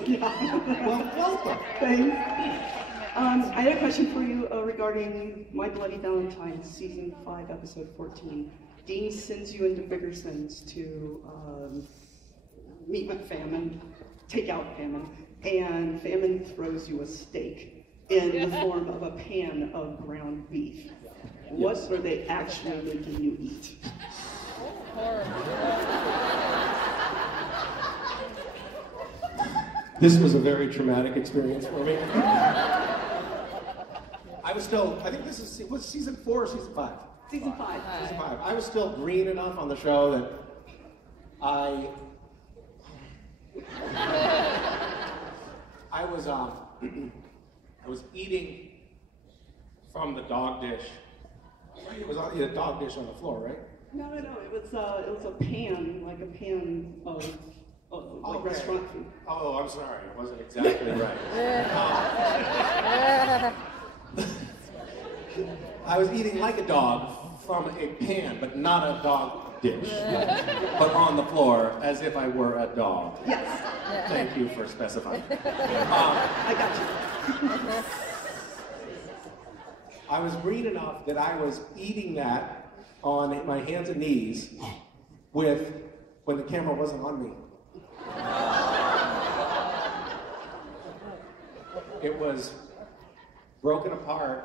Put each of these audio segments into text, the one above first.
Well, welcome. Thanks. I had a question for you regarding My Bloody Valentine, Season 5, Episode 14. Dean sends you into VegasCon to meet with Famine, take out Famine, and Famine throws you a steak in the form of a pan of ground beef. What are they actually making you eat? This was a very traumatic experience for me. I was still, I think this was season 4 or season 5? Season 5. Season 5. I was still green enough on the show that I was eating from the dog dish. It was on a dog dish on the floor, right? No. It was a pan, like a pan of like restaurant food. Oh, I'm sorry. It wasn't exactly right. I was eating like a dog from a pan, but not a dog dish, but on the floor as if I were a dog. Yes. Thank you for specifying. I got you. I was green enough that I was eating that on my hands and knees when the camera wasn't on me. It was broken apart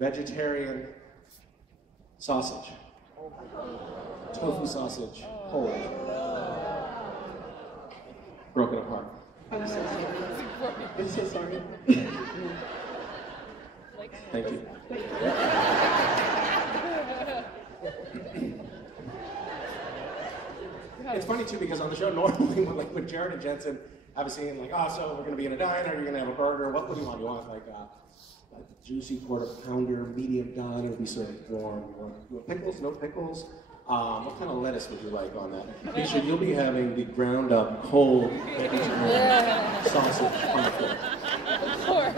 vegetarian sausage. Tofu sausage, whole. Broken apart. I'm so sorry. I'm so sorry. Thank you. It's funny too because on the show normally when Jared and Jensen have a scene like, oh, so we're going to be in a diner, you're going to have a burger, what do you want? You want like a juicy quarter pounder, medium done, it'll be served warm. You want pickles? No pickles? What kind of lettuce would you like on that? Misha, you'll be having the ground up whole sausage on the floor.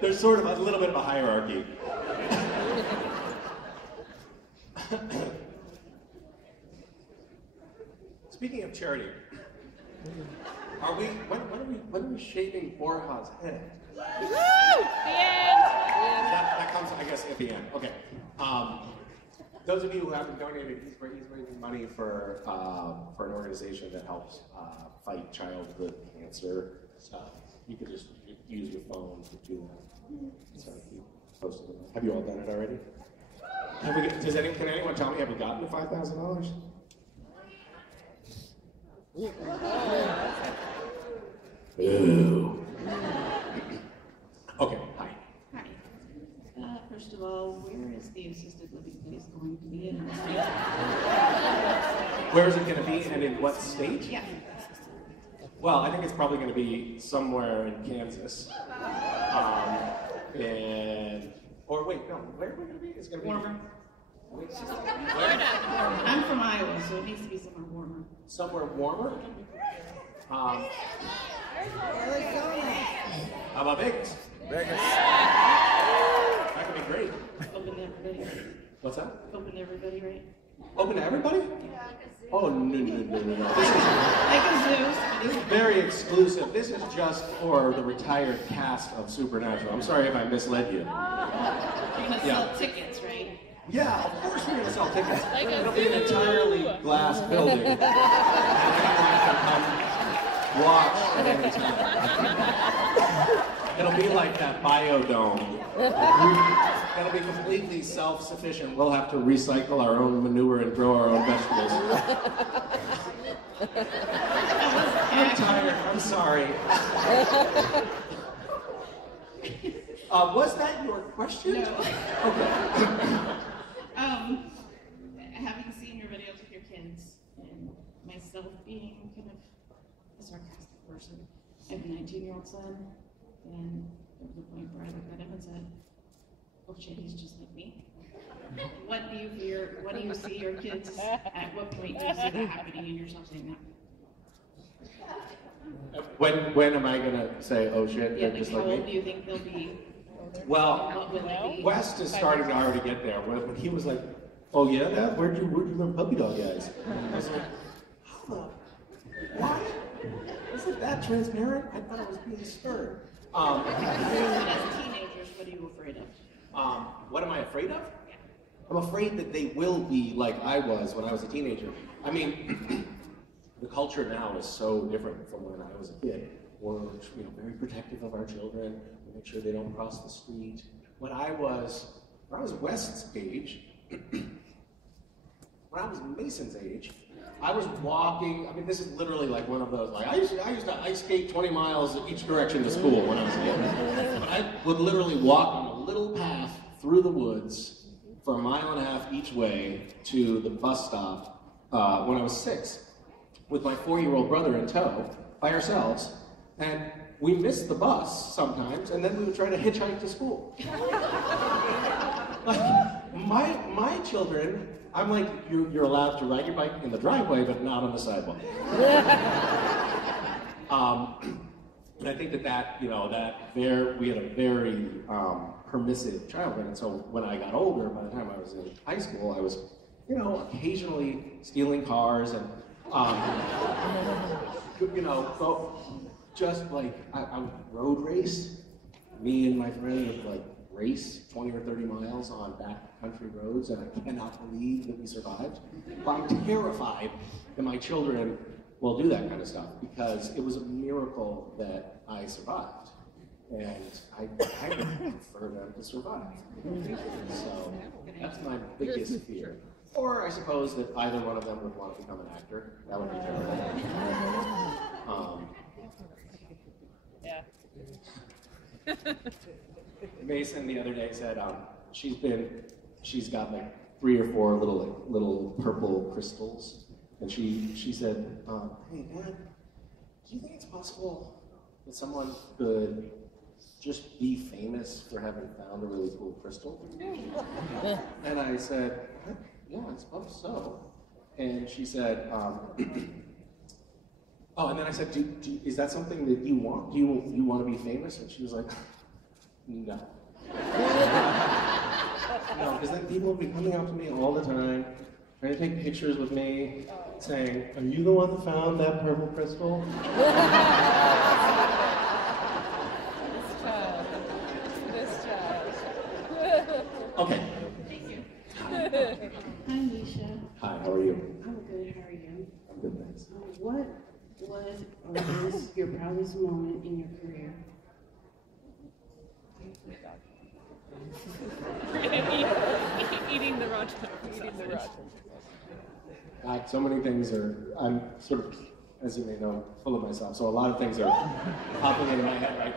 There's sort of a little bit of a hierarchy. Speaking of charity, when are we shaving Borja's head? Woo! The end. That comes, I guess, at the end. Okay. Those of you who haven't donated, he's raising money for an organization that helps fight childhood cancer stuff. You could just use your phone to do that. So keep posting it. Have you all done it already? Can anyone tell me, have we gotten the $5,000? Ooh. Okay, hi. Hi. First of all, where is the assisted living place going to be in the state? Where is it going to be and in what state? Yeah. Well, I think it's probably going to be somewhere in Kansas. Or wait, no, where are we going to be? It's going to be Warmer. Florida. I'm from Iowa, so it needs to be somewhere warmer. Somewhere warmer? Arizona. How about Vegas? Vegas. That could be great. Open to everybody. What's that? Open to everybody, right? Open to everybody? Oh, no. This is very exclusive. This is just for the retired cast of Supernatural. I'm sorry if I misled you. You're gonna sell tickets, right? Yeah, of course we're going to sell tickets. Like a It'll be an entirely glass building. And anyone can come watch at any time. It'll be like that biodome. It'll be completely self-sufficient. We'll have to recycle our own manure and grow our own vegetables. I'm tired. I'm sorry. Was that your question? No. Okay. Having seen your videos with your kids and myself being kind of a sarcastic person, I have a 19-year-old son, and there was a point where I looked at him and said, "Oh shit, he's just like me." What do you see your kids? At what point do you see that happening in yourself saying that? When am I gonna say, "Oh shit"? Yeah, like just how like old me? do you think they'll be? Well, What will they be? West is starting to already get there. When he was like, "Oh yeah, Dad, where'd you learn puppy dog eyes?" I was like, "How the that transparent? I thought I was being stern. As teenagers, what are you afraid of? What am I afraid of? I'm afraid that they will be like I was when I was a teenager. I mean, the culture now is so different from when I was a kid. We're very protective of our children. We make sure they don't cross the street. When I was West's age, when I was Mason's age, I was walking. I mean, this is literally like one of those. Like I used to ice skate 20 miles each direction to school when I was a kid. But I would literally walk on a little path through the woods for 1.5 miles each way to the bus stop when I was 6, with my 4-year-old brother in tow, by ourselves, and we missed the bus sometimes, and then we would try to hitchhike to school. Like my children. I'm like, you're allowed to ride your bike in the driveway, but not on the sidewalk. And I think we had a very permissive childhood. And so when I got older, by the time I was in high school, I was, occasionally stealing cars and, just like I would road race. Me and my friend would like race 20 or 30 miles on backcountry roads, and I cannot believe that we survived. But I'm terrified that my children will do that kind of stuff, because it was a miracle that I survived. And I would prefer them to survive. So that's my biggest fear. Or I suppose that either one of them would want to become an actor. That would be terrible. Yeah. Mason the other day said she's got like 3 or 4 little purple crystals, and she said, "Hey Dad, do you think it's possible that someone could just be famous for having found a really cool crystal?" And I said, "Yeah, I suppose so." And she said, "Oh," and then I said, "Is that something that you want? Do you want to be famous?" And she was like, "No." No, because then people will be coming up to me all the time, trying to take pictures with me, saying, "Are you the one that found that purple crystal?" This child. Okay. Thank you. Hi, Misha. Hi, how are you? I'm good. How are you? I'm good, thanks. What was or is your proudest moment in your career? Eating the raw God, so many things I'm sort of, as you may know, full of myself, so a lot of things are popping into my head right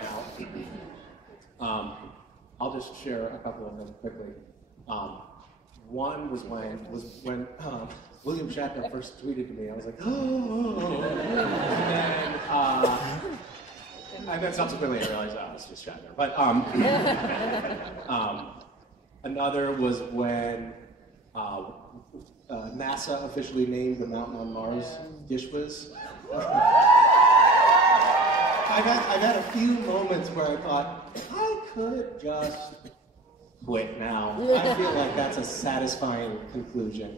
now. I'll just share a couple of them quickly. One was when William Shatner first tweeted to me. I was like, oh, and then subsequently I realized, oh, it's just Shatner. But another was when NASA officially named the mountain on Mars Gishwas. I've had a few moments where I thought, if I could just quit now. I feel like that's a satisfying conclusion.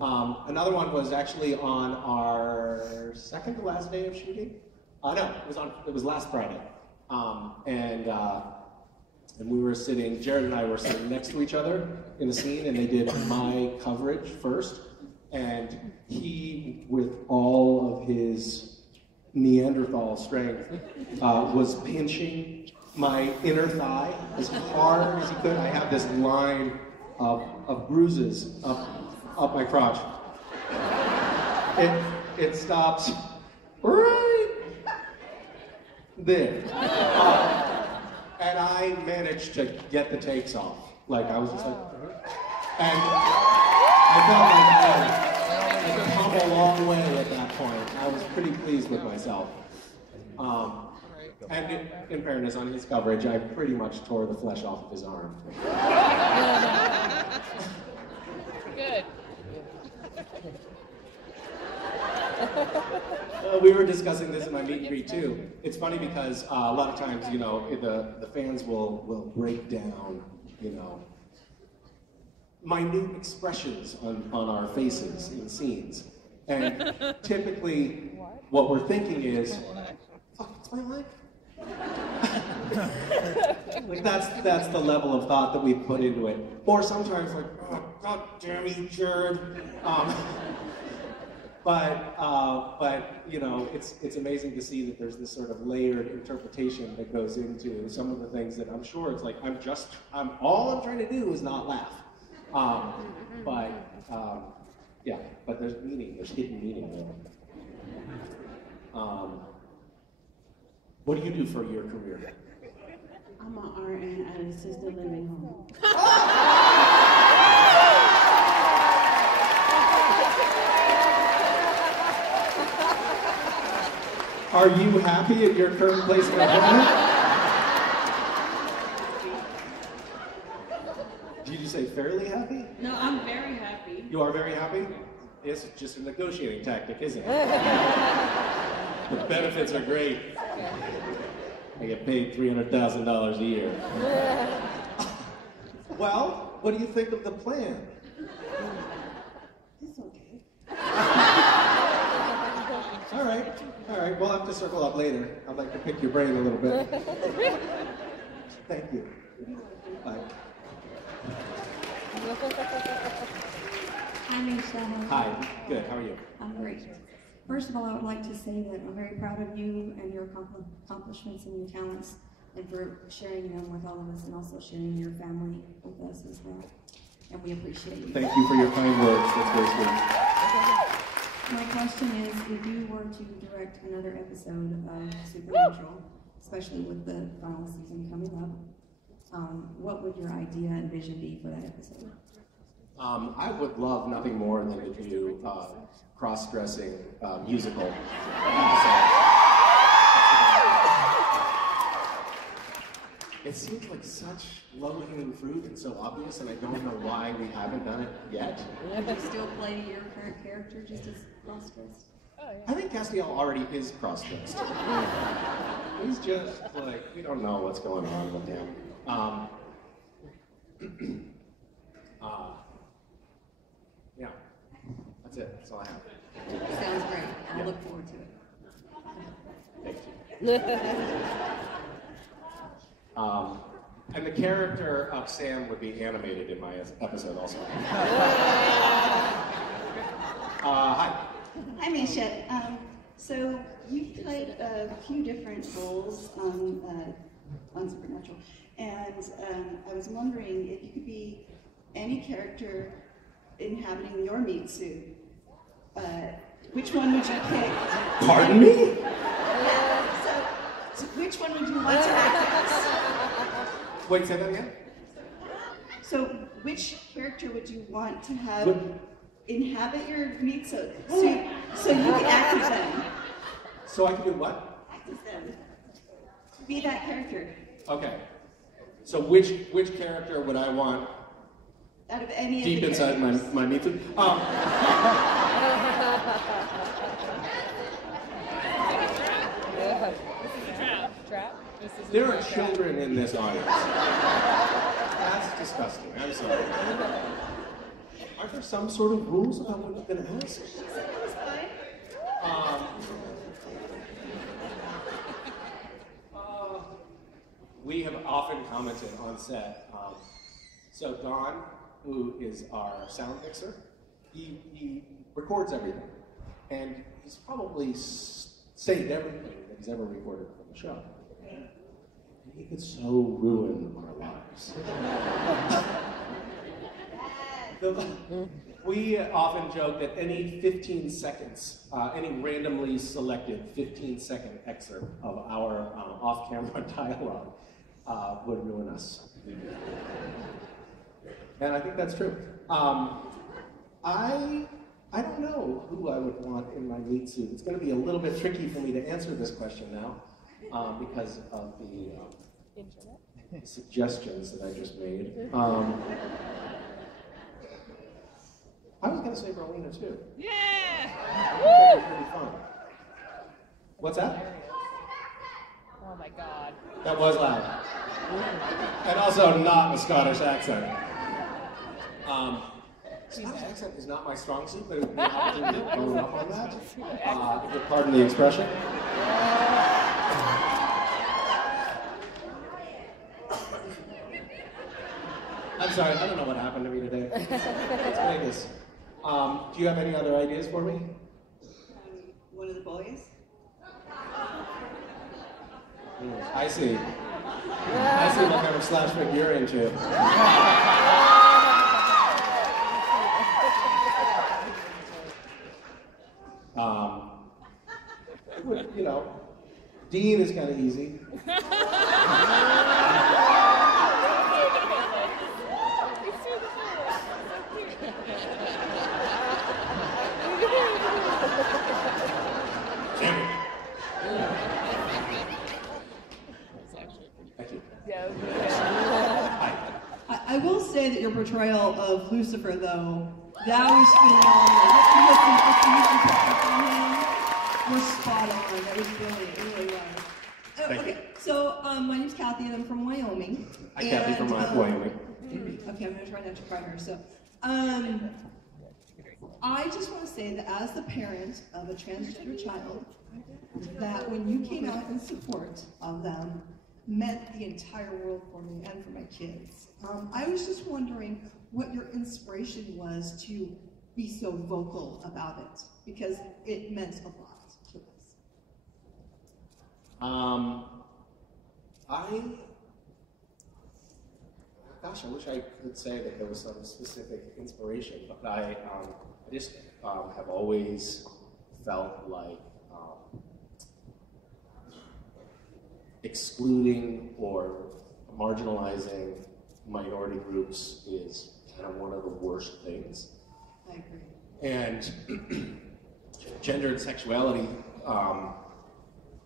Another one was actually on our second to last day of shooting. No, it was last Friday. And we were sitting, Jared and I were sitting next to each other in a scene, and they did my coverage first. And he, with all of his Neanderthal strength, was pinching my inner thigh as hard as he could. I have this line of bruises up my crotch. It stops right there. And I managed to get the takes off. Like, I was just like, and I felt like I had come a long way at that point. I was pretty pleased with myself. And in fairness, on his coverage, I pretty much tore the flesh off of his arm. Good. We were discussing this in my meet and greet too. It's funny because a lot of times, the fans will break down, minute expressions on our faces in scenes. And typically, what we're thinking is, what's my life? Like that's the level of thought that we put into it. Or sometimes like, oh, God damn you, Jared. But you know, it's amazing to see that there's this sort of layered interpretation that goes into some of the things that I'm sure it's like all I'm trying to do is not laugh. Yeah, but there's meaning, there's hidden meaning there. What do you do for your career? I'm an RN at an assisted living home. Are you happy at your current place of employment? Did you say fairly happy? No, I'm very happy. You are very happy? It's just a negotiating tactic, isn't it? The benefits are great. I get paid $300,000 a year. Well, what do you think of the plan? It's okay. All right, we'll have to circle up later. I'd like to pick your brain a little bit. Thank you. Bye. Hi, Misha. Hi, good, how are you? I'm great. First of all, I would like to say that I'm very proud of you and your accomplishments and your talents, and for sharing them with all of us, and also sharing your family with us as well. And we appreciate you. Thank you for your kind words, that's very sweet. My question is, if you were to direct another episode of Supernatural, especially with the final season coming up, what would your idea and vision be for that episode? I would love nothing more than to do cross-dressing musical. It seems like such low-hanging fruit and so obvious, and I don't know why we haven't done it yet. Would you still play your current character just as cross-dressed? I think Castiel already is cross-dressed. He's just like, we don't know what's going on with him. Yeah, that's it. That's all I have. Sounds great. I look forward to it. Thank you. And the character of Sam would be animated in my episode also. Hi. Hi, Misha. So you've played a few different roles on Supernatural, and I was wondering if you could be any character inhabiting your meat suit. Which one would you pick? Pardon me? Yeah, so which one would you want to act as? Wait, say that again? So which character would you want to have What? inhabit your meat suit so you can act as them? So I can do what? Act as them. Be that character. Okay. So which character would I want Out of any deep of the inside characters. my meat suit? Trap? This is There are children in this audience. That's disgusting. I'm sorry. Are there some sort of rules about what you're going to ask? That's fine. We have often commented on set. So Don, who is our sound mixer, he records everything, and he's probably saved everything that he's ever recorded from the show. And he could so ruin our lives. We often joke that any 15 seconds, any randomly selected 15-second excerpt of our off-camera dialogue would ruin us. And I think that's true. I don't know who I would want in my meat suit. It's going to be a little bit tricky for me to answer this question now because of the suggestions that I just made. I was going to say Rowena too. Yeah! That would be pretty fun. What's that? Oh my god. That was loud. And also not a Scottish accent. Scottish accent is not my strong suit, but it's the opportunity to grow up on that. If you'll pardon the expression. I'm sorry, I don't know what happened to me today. It's Vegas. Do you have any other ideas for me? One of the boys. I see. I see what kind of slash fit you're into. You know, Dean is kind of easy. Thank you. I will say that your portrayal of Lucifer, though, that was phenomenal. We're spot on. That was brilliant. It really was. Thank Okay, so my name's Kathy, and I'm from Wyoming. Hi, Kathy from Wyoming. Okay, I'm gonna try not to cry her. So, I just want to say that as the parent of a transgender child, that when you came out in support of them, meant the entire world for me and for my kids. I was just wondering what your inspiration was to be so vocal about it, because it meant a lot to us. Gosh, I wish I could say that there was some specific inspiration, but I just have always felt like excluding or marginalizing minority groups is kind of one of the worst things. I agree. And gender and sexuality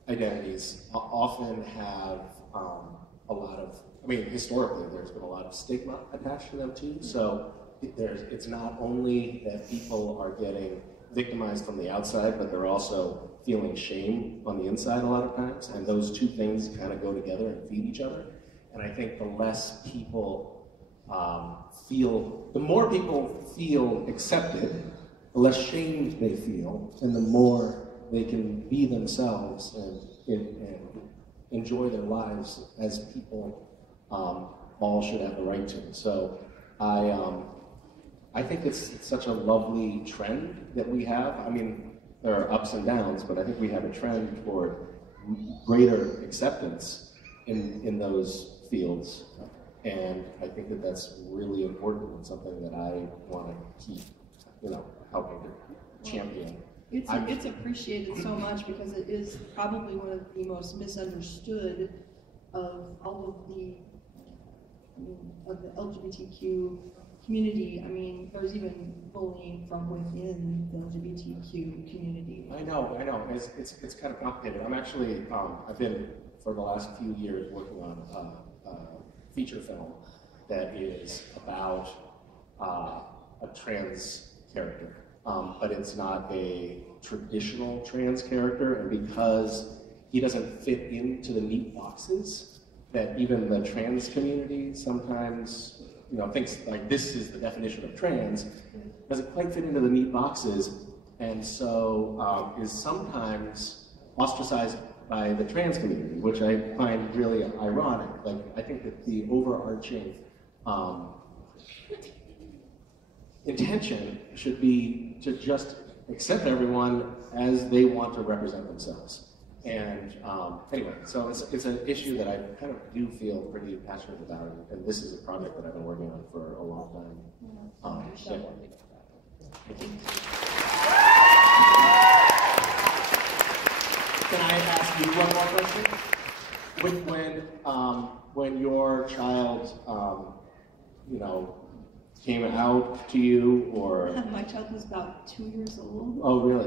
identities often have a lot of, I mean, historically there's been a lot of stigma attached to them too. So it's not only that people are getting victimized from the outside, but they're also feeling shame on the inside a lot of times. And those two things kind of go together and feed each other. And I think the less people the more people feel accepted, the less shamed they feel, and the more they can be themselves and enjoy their lives as people all should have the right to. So I think it's such a lovely trend that we have. I mean, there are ups and downs, but I think we have a trend toward greater acceptance in those fields. And I think that that's really important and something that I want to keep, helping to champion. It's appreciated so much because it is probably one of the most misunderstood of all of the LGBTQ community. I mean, there's even bullying from within the LGBTQ community. I know. It's kind of complicated. I'm actually, I've been for the last few years working on a feature film that is about a trans character, but it's not a traditional trans character, and because he doesn't fit into the neat boxes that even the trans community sometimes thinks like this is the definition of trans, doesn't quite fit into the neat boxes, and so is sometimes ostracized by the trans community, which I find really ironic. Like, I think that the overarching intention should be to just accept everyone as they want to represent themselves. And anyway, so it's an issue that I kind of do feel pretty passionate about, and this is a project that I've been working on for a long time. Yeah. Thank you. Can I ask you one more question? When your child, came out to you, or My child was about 2 years old. oh really?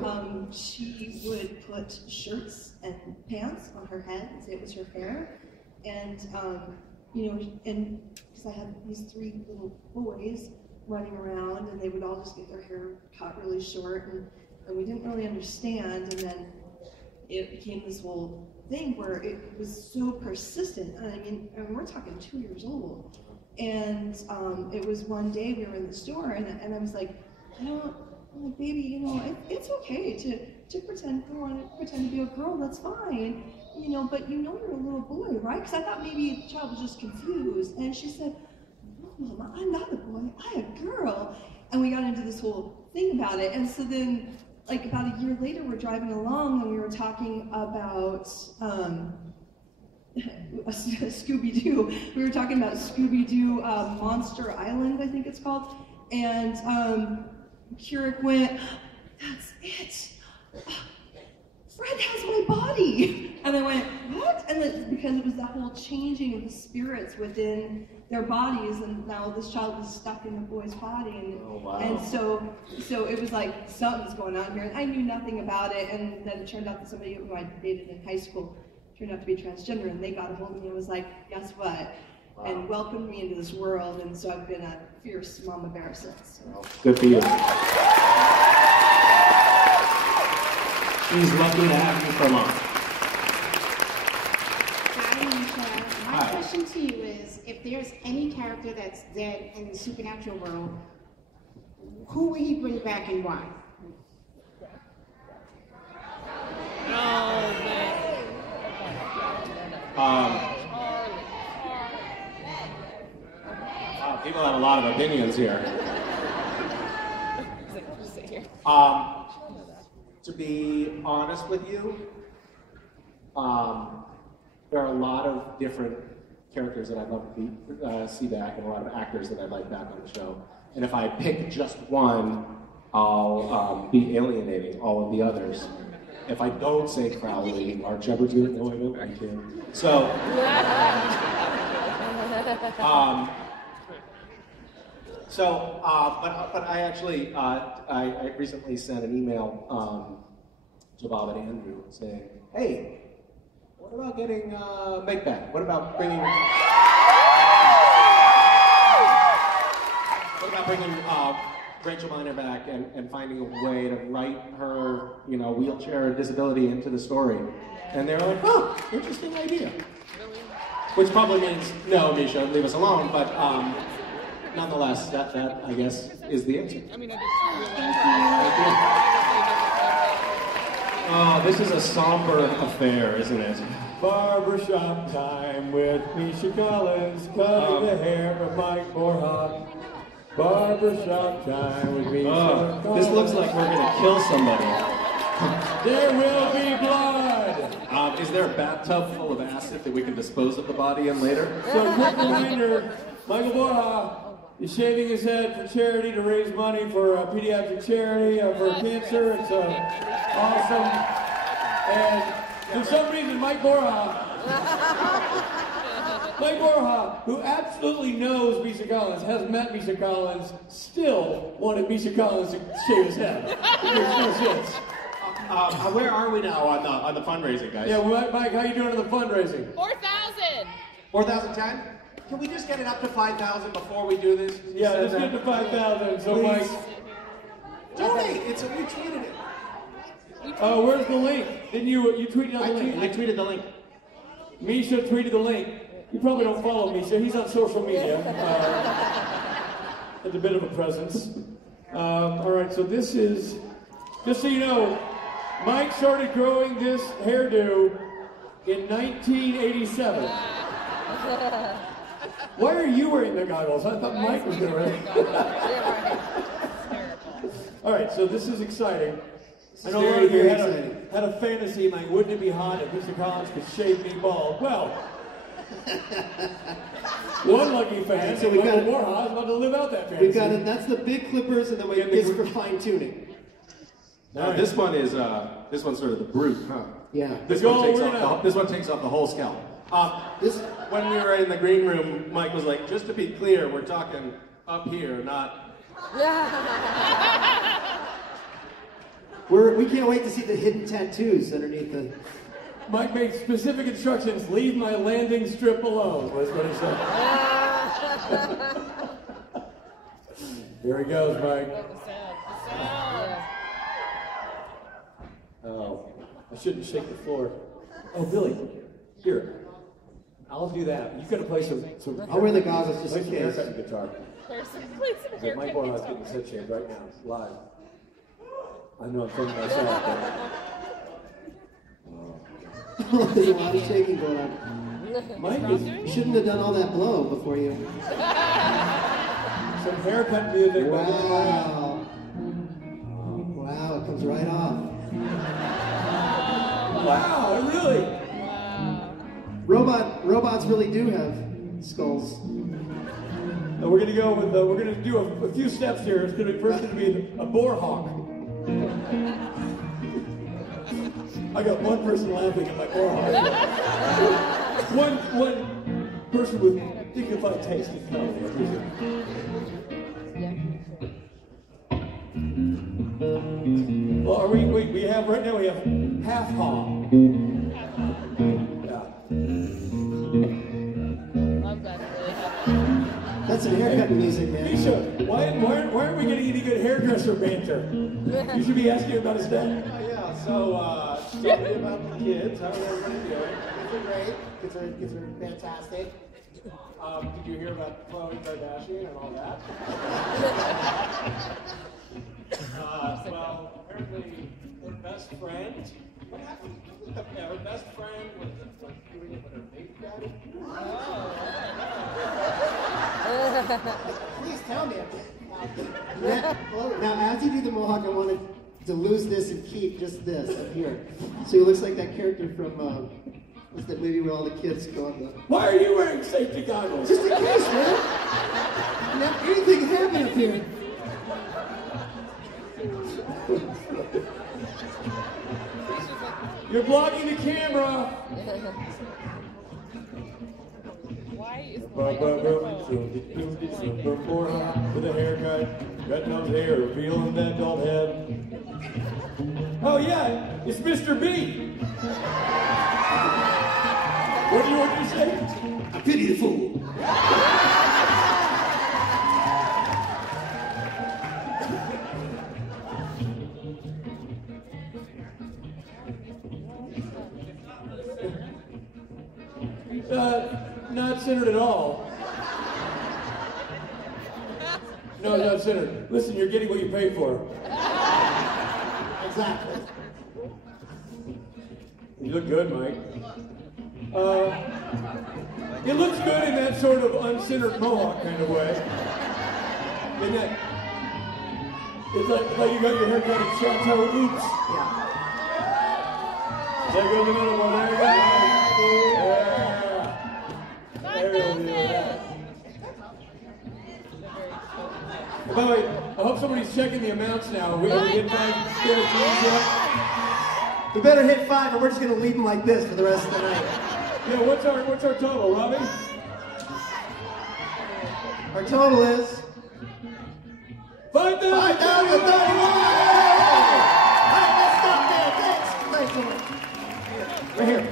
She would put shirts and pants on her head and say it was her hair, and and because I had these 3 little boys running around, and they would all just get their hair cut really short, and we didn't really understand, and then it became this whole thing where it was so persistent. And I mean we're talking 2 years old. And it was one day we were in the store, and I was like, I'm like, baby, it's okay to pretend to be a girl. That's fine, but you're a little boy, right? Because I thought maybe the child was just confused. And she said, no, Mama, I'm not a boy, I'm a girl. And we got into this whole thing about it. And so then, like about a year later, we're driving along and we were talking about Scooby-Doo. We were talking about Scooby-Doo Monster Island, I think it's called. And Keurig went, that's it. Fred has my body. And I went, what? And then, because it was that whole changing of the spirits within their bodies, and now this child was stuck in a boy's body. And, Oh, wow. and so it was like, something's going on here. And I knew nothing about it. And then it turned out that somebody who I dated in high school turned out to be transgender, and they got a hold of me and was like, guess what? Wow. And welcomed me into this world. And so I've been a fierce mama bear since. Well, good for you. She's lucky to have you for mom. Hi, Misha. My Hi. question to you is, if there's any character that's dead in the supernatural world, who will he bring back and why? People have a lot of opinions here. To be honest with you, there are a lot of different characters that I'd love to see back, and a lot of actors that I'd like back on the show. And if I pick just one, I'll be alienating all of the others. If I don't say Crowley or Jebbertooth, no, I don't like him. So, but I actually, I recently sent an email to Bob and Andrew saying, hey, what about getting Meg back? What about bringing Rachel Miner back and finding a way to write her, wheelchair disability into the story? And they were like, oh, interesting idea. Which probably means, no, Misha, leave us alone, but nonetheless, that I guess is the answer. I just Thank you. Oh, this is a somber affair, isn't it? Barbershop time with Misha Collins, cutting the hair of Mike Borja. Barbershop time with Misha Collins. This looks like we're gonna kill somebody. There will be blood! Is there a bathtub full of acid that we can dispose of the body in later? So quick reminder, Michael Borja is shaving his head for charity to raise money for a pediatric charity for cancer. It's awesome. And for some reason, Mike Borja, who absolutely knows Misha Collins, has met Misha Collins, still wanted Misha Collins to shave his head. It makes no sense. Where are we now on the fundraising, guys? Yeah, Mike, how you doing on the fundraising? 4,000. 4,010? Can we just get it up to 5,000 before we do this? Yeah, let's get to 5,000. So, Mike, donate. We tweeted it. oh, where's the link? Didn't you tweeted out the link? I tweeted the link. Misha tweeted the link. You probably don't follow Misha. He's on social media. Has a bit of a presence. All right, so this is, just so you know, Mike started growing this hairdo in 1987. Why are you wearing the goggles? I thought Mike was going to wear them. All right, so this is exciting. I know a lot of you had a fantasy like, wouldn't it be hot if Mr. Collins could shave me bald? Well, one lucky fan, so we got more hot, about to live out that fantasy. We got it. That's the big clippers, and then we have this for fine tuning. This one's sort of the brute, huh? Yeah. This one takes off the whole scalp. When we were in the green room, Mike was like, just to be clear, we're talking up here, not. We can't wait to see the hidden tattoos underneath the. Mike made specific instructions, leave my landing strip alone, was what he said. There he goes, Mike. Oh, I shouldn't shake the floor. Oh, Billy, here. I'll do that. You gotta play some I'll wear the goggles just in some case. haircut guitar. Mike Borja's getting his head shaved right now, live. I know I'm filming myself, but... There's a lot of shaking going on. Mike You shouldn't have done all that blow before you. Some haircut music. Wow. Wow, it comes right off. Wow, really? Robots really do have skulls. And we're gonna go with we're gonna do a few steps here. It's gonna be first gonna be a boar hawk. I got one person laughing at my boar hawk. one person with dignified taste in comedy. I appreciate it. Well, are we have right now we have half hawk. Yeah. That's some haircut music, man. Misha, why aren't we getting any good hairdresser banter? You should be asking about his dad. Yeah, so tell me about the kids. How are everybody doing? Kids are great. Kids are fantastic. Did you hear about Khloe Kardashian and all that? Well, apparently her best friend. What happened? Yeah, her best friend was like doing it with her baby daddy. Please tell me. Now, as you do the mohawk, I wanted to lose this and keep just this up here. So he looks like that character from what's that movie where all the kids go on the... Why are you wearing safety goggles? Just in case, man. Now, anything can happen up here. You're blocking the camera. Why is with a haircut, red nose hair, feeling that dull head. Oh yeah, it's Mr. B. What do you want to say? I pity the fool. Not centered at all. No, not centered. Listen, you're getting what you paid for. Exactly. You look good, Mike. It looks good in that sort of uncentered mohawk kind of way. In that, it's like you got your hair cut at Chateau Oops. Yeah. There goes the middle one. There you go. Yeah. There we go. By the way, I hope somebody's checking the amounts now. We hit 5 shares yet? We better hit 5 or we're just going to leave them like this for the rest of the night. Yeah, what's our total, Robbie? Our total is... 5,031! All right, let's stop there. Thanks so much. Right here.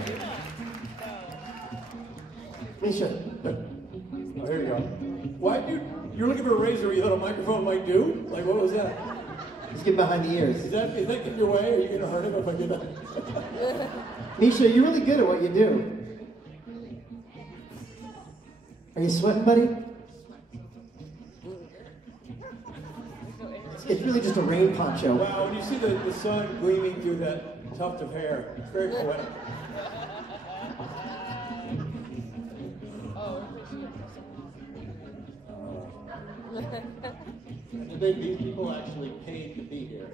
Misha. Oh, here you go. Why, dude? You're looking for a razor you thought a microphone might do? Like, what was that? Let's get behind the ears. Is that getting your way? Are you going to hurt him if I get that? Misha, you're really good at what you do. Are you sweating, buddy? It's really just a rain poncho. Wow, when you see the sun gleaming through that tuft of hair, it's very poetic. I think these people actually paid to be here.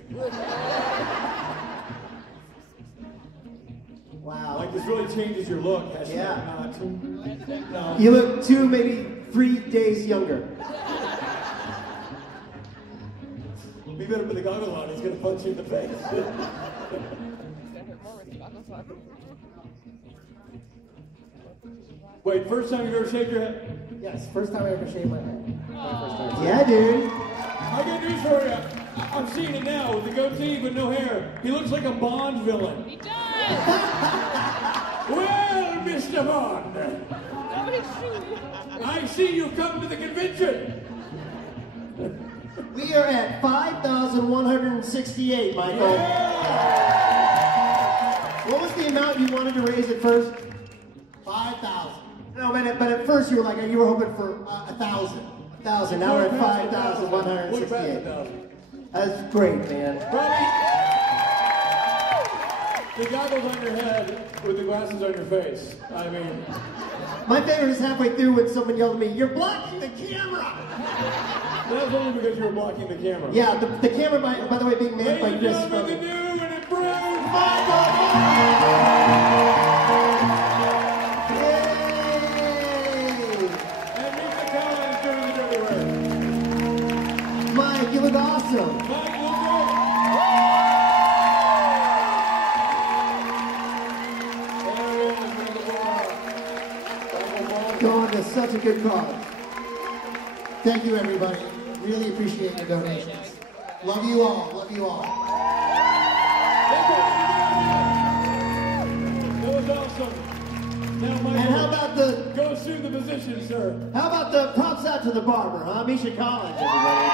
Wow. Like, this really changes your look, has Yeah. No. You look 2, maybe 3 days younger. We better put the goggles on, he's going to punch you in the face. Wait, first time you've ever shaved your head? Yes, first time I ever shaved my head. Yeah, dude. I got news for you. I'm seeing it now with the goatee but no hair. He looks like a Bond villain. He does! Well, Mr. Bond, I see you've come to the convention. We are at 5,168, Michael. Yeah. What was the amount you wanted to raise at first? 5,000. No, but at first you were like, you were hoping for 1,000. 1,000. Now we're at 5,168. That's great, man. Robbie, the goggles on your head with the glasses on your face. I mean, My favorite is halfway through when someone yelled at me, "You're blocking the camera!" that was only because you were blocking the camera. Yeah, the camera, by the way, being manned by Ladies and Chris. gentlemen, the new and improved Michael! and Misha Collins doing the dirty work. Mike, you look awesome. Mike, look great. Going to such a good cause. Thank you, everybody. Really appreciate your donations. Love you all. Love you all. That was awesome. Now, Michael, And how about the go assume the position, sir. How about the props out to the barber, huh? Misha Collins, everybody.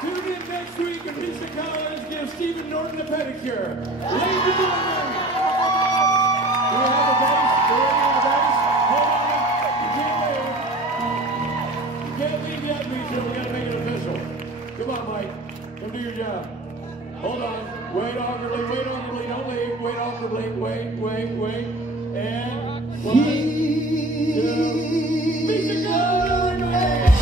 Tune in next week and Misha Collins gives Stephen Norton a pedicure. Ladies and gentlemen, do we have a base? Do we have a base? Hold on. You can't leave yet, Misha. We gotta make it official. Come on, Mike. Come do your job. Hold on. Wait awkwardly. Wait awkwardly. Don't leave. Wait awkwardly. Wait. And 1, 2. Misha Collins!